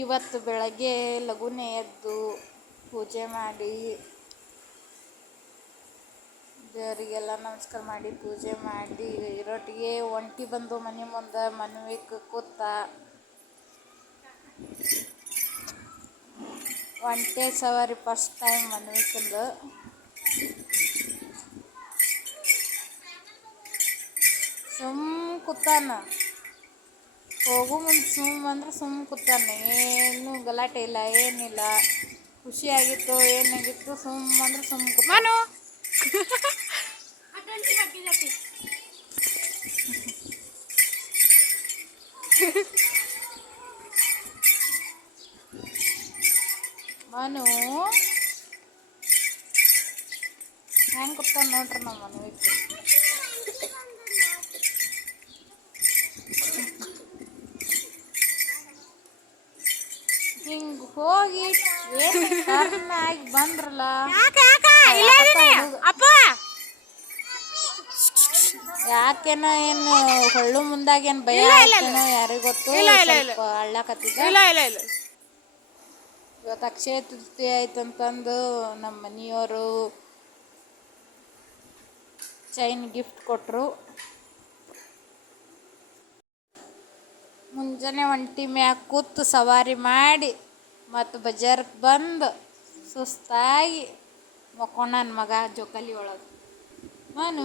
ಇವತ್ತು ಬೆಳಗ್ಗೆ ಲಘುನೇ ಎದ್ದು ಪೂಜೆ ಮಾಡಿ ದೇವರಿಗೆಲ್ಲ ನಮಸ್ಕಾರ ಮಾಡಿ ಪೂಜೆ ಮಾಡಿ ಇರೋಟ್ಟಿಗೆ ಒಂಟಿ ಬಂದು ಮನೆ ಮುಂದೆ ಮನ್ವಿಗೆ ಕೂತ ಒಂಟೆ ಸವಾರಿ ಫಸ್ಟ್ ಟೈಮ್ ಮನ್ವಿಕಂದು ಕೂತಾನ ಹೋಗು ಮುಂದೆ ಸುಮ್ಮ ಕೂತಾನ. ಏನು ಗಲಾಟೆ ಇಲ್ಲ, ಏನಿಲ್ಲ. ಖುಷಿಯಾಗಿತ್ತು, ಏನಾಗಿತ್ತು, ಸುಮ್ಮ ಕೂತಾನ. ಮನು ಹೆಂಗೆ ಕೂತಾನ ನೋಡ್ರಿ ನಮ್ಮ ಮನ್ವಿಗೆ. ಹಿಂಗೆ ಹೋಗಿ ಆಗಿ ಬಂದ್ರಲ್ಲ ಯಾಕೇನೋ ಏನು ಹೊಳ್ಳು ಮುಂದಾಗೇನು ಭಯ ಆಯ್ತೇನೋ ಯಾರಿಗೆ ಗೊತ್ತು. ಅಳ್ಳಾಕತ್ತಿದ್ದ. ಇವತ್ತು ಅಕ್ಷಯ ತೃತೀಯ ಆಯ್ತಂತಂದು ನಮ್ಮ ಮನೆಯವರು ಚೈನ್ ಗಿಫ್ಟ್ ಕೊಟ್ಟರು. ಮುಂಜಾನೆ ಒಂಟಿ ಮ್ಯಾಗ ಕೂತು ಸವಾರಿ ಮಾಡಿ ಮತ್ತು ಬಜಾರ್ಗೆ ಬಂದು ಸುಸ್ತಾಗಿ ಮಕ್ಕೊಂಡನ ಮಗ ಜೋಕಾಲಿ ಒಳಗೆ. ಮನು